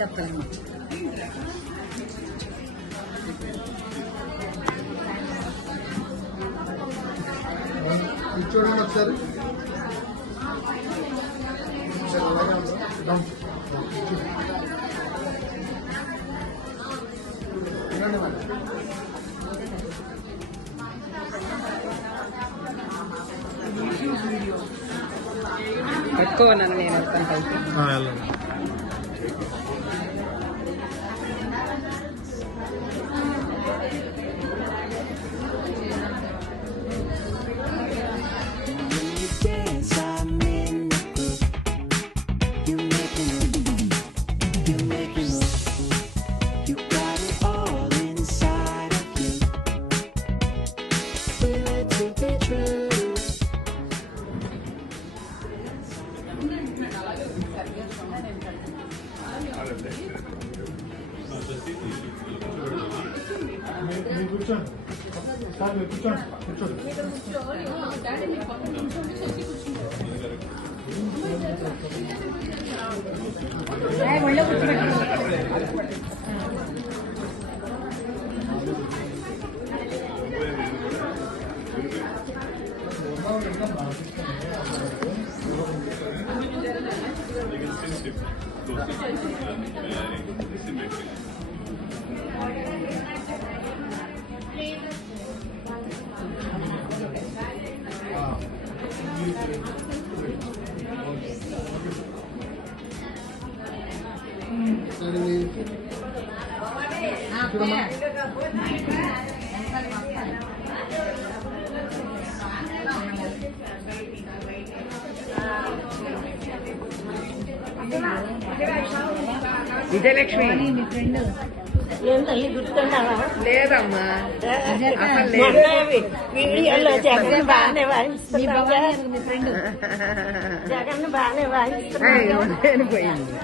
చెప్తాను. చూడండి ఒకసారి. పెట్టుకోవాలని నేను వెళ్తాను పైకి. విజయలక్ష్మి లేదమ్మా, వీడియోలో జగన్ బాగానే వాయిస్తున్నావు, జగన్ బాగానే వాయిస్తున్నావు. పోయింది.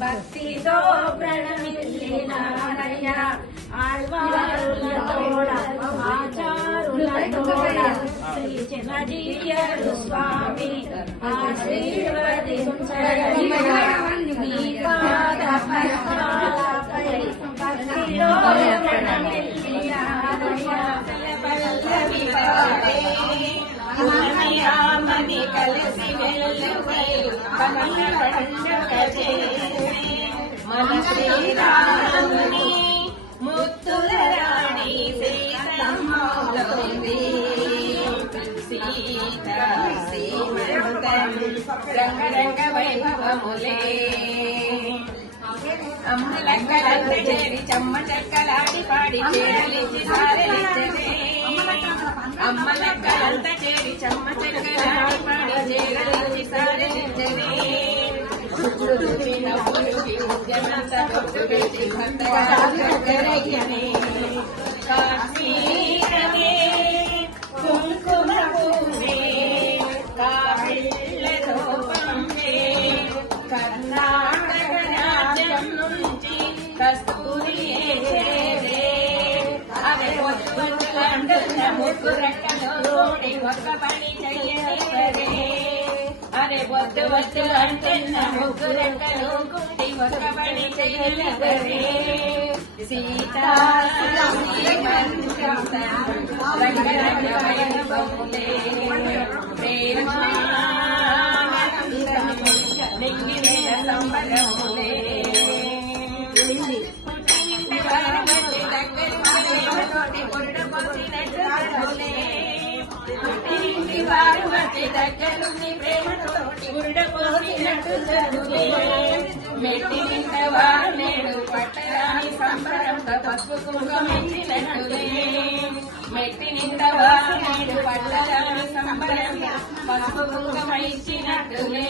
భక్తితో ప్రణమిల్లినారయ్య ఆళ్వారుల శ్రీ చిన్నజీయరు స్వామి ఆశీర్వదించండి పాద పద్మాలపై భక్తితో ప్రణమిల్లినారయ్య పల్లవి రామని కలిసి వెల్లువై కమల పండుగ చేసి మన శ్రీరాముని ముత్తుల రాణి సీతమ్మవుతుంది. సీత సీమంతం రంగరంగ వైభవములే అమ్మలక్కలంత చేరి చెమ్మ చెక్కలాడి పాడి చేరలిచ్చి సారలిచ్చదే. అమ్మలక్కలంత చేరి చెమ్మ చెక్కలాడి పాడి చేరలిచ్చి సారలిచ్చదే. ఉద్యమంత పొట్టు పెట్టి కాశ్మీరమే కుంకుమ పూవే కావిళ్ళ రూపమే కర్ణాటక రాజ్యం నుంచి కస్తూరి అదే వద్దులంటున్న ముగ్గు రెక్కలో ఒక్క పని చెయ్యనివరే. అరే వద్దు వద్దు అంటున్న ముగ్గు రెక్కలు కుట్టి ఒక్క పని చెయ్యనివరే. సీతా రంగరంగ వైభవములే నింగిన సంబరములే పార్వతి దగ్గర పొట్టు పోసినట్టు పార్వతి దగ్గరుంది ప్రేమతోటి గురుడ పోసినట్టు చదువులే. మెట్టి నింట వారు నేడు పట్టరాని సంబరంగా పసుపు కుంకుమిచ్చినట్టులే. మెట్టి నింట వారు నేడు పట్టరాని సంబరంగా పసుపు కుంకుమిచ్చినట్టులే.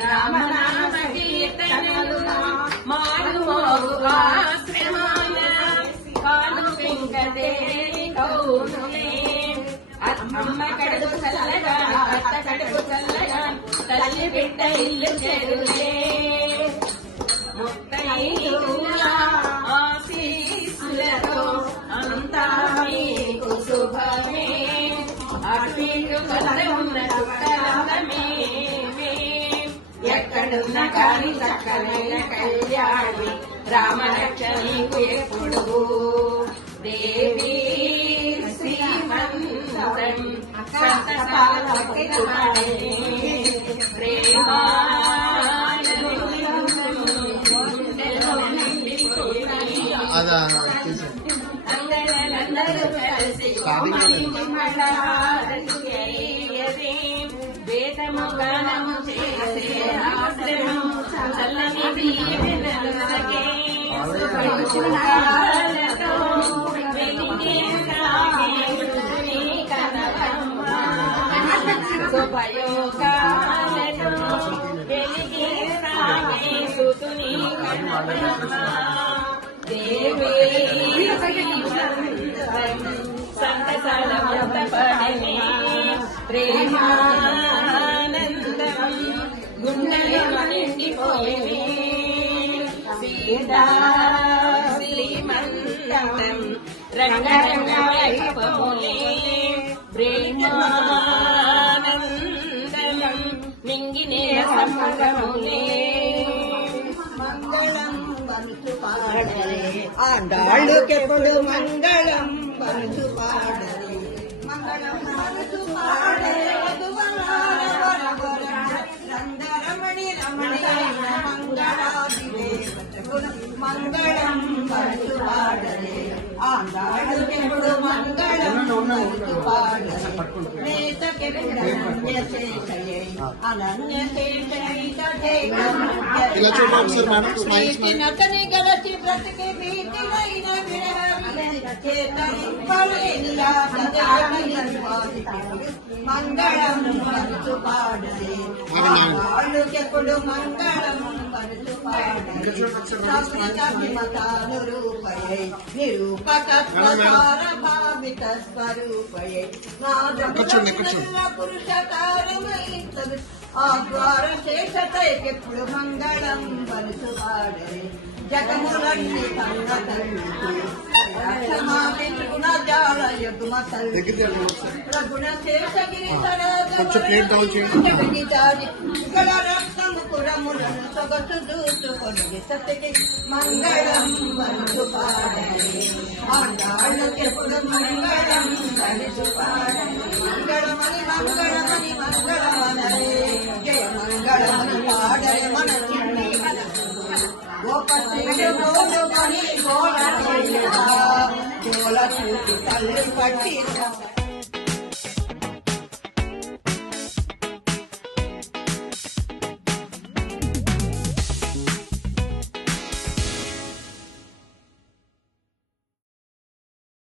రామనామ కీర్తనలు మారు మోగు ఆశ్రమాల ఇంకదేని కౌనులే అమ్మ కడుపు చల్లగా అత్త కడుపు చల్లగా తల్లి బిడ్డ ఇల్లు చెరులే ముత్తైదుల ఆశీస్సులతో అంతా మీకు శుభమే అటు ఉన్న చుట్టమే ఎక్కడున్న కాని చక్కనైన కళ్యాణి రామరక్ష నీకు ఎప్పుడు దేవి శ్రీమంతం అందరూ కలిసి వేదము గానము చేసే ఆశ్రమం చల్లని దీవెనలు సగే సుఖాలతో వెలిగే సాగే కనకమ్మ శుభయోగాలతో వెలిగే సాగే సుతుని కనకమ్మ దేవే సంతసాల పడమే ప్రేమానందం గుండెలో నిండిపోయే సీతా శ్రీమంతం రంగరంగ వైభవములే ప్రేమానందం మింగినే సమ్మగములే మంగళం వరుసు పాడరే ఆండాళ్ళకెప్పుడు మంగళం వరుసు పాడరే మంగళం వరుసు పాడరే రంగరమణి రమణీయ మంగళాదిదేవతకుల మంగళం వరుసు పాడరే ఆండాళ్ళకెప్పుడు మంగళం వరుసు పాడరే నేతకెప్పుడు అనన్యశేషయై అనన్యశేషయై నటని గలచి బ్రతికి భీతినైన మంగళం వరుసు పాడరే వాళ్ళకెప్పుడు మంగళం వరుసు పాడరే రూపయై నిరూపకత్వ సారభావిత స్వరూపయై పురుషకారమై ఆ ద్వార శేషతైకెప్పుడు మంగళం వరుసు పాడరే జగములన్నీ కన్న తల్లికి గుణజాలయగుమ తల్లి ప్రగుణ శేషగిరి సరగల రక్తము కురములను సొగసు దూసుకొని సతికి మంగళం వరుసు పాడరే ఆండాళ్ళకెప్పుడు మంగళం వరుసు పాడరే మంగళమని మంగళమని మంగళమనరే జయ మంగళమని పాడరే మన చిన్ని గోపశ్రీలు గోలు కొని గోళ చూసి తల్లి పట్టి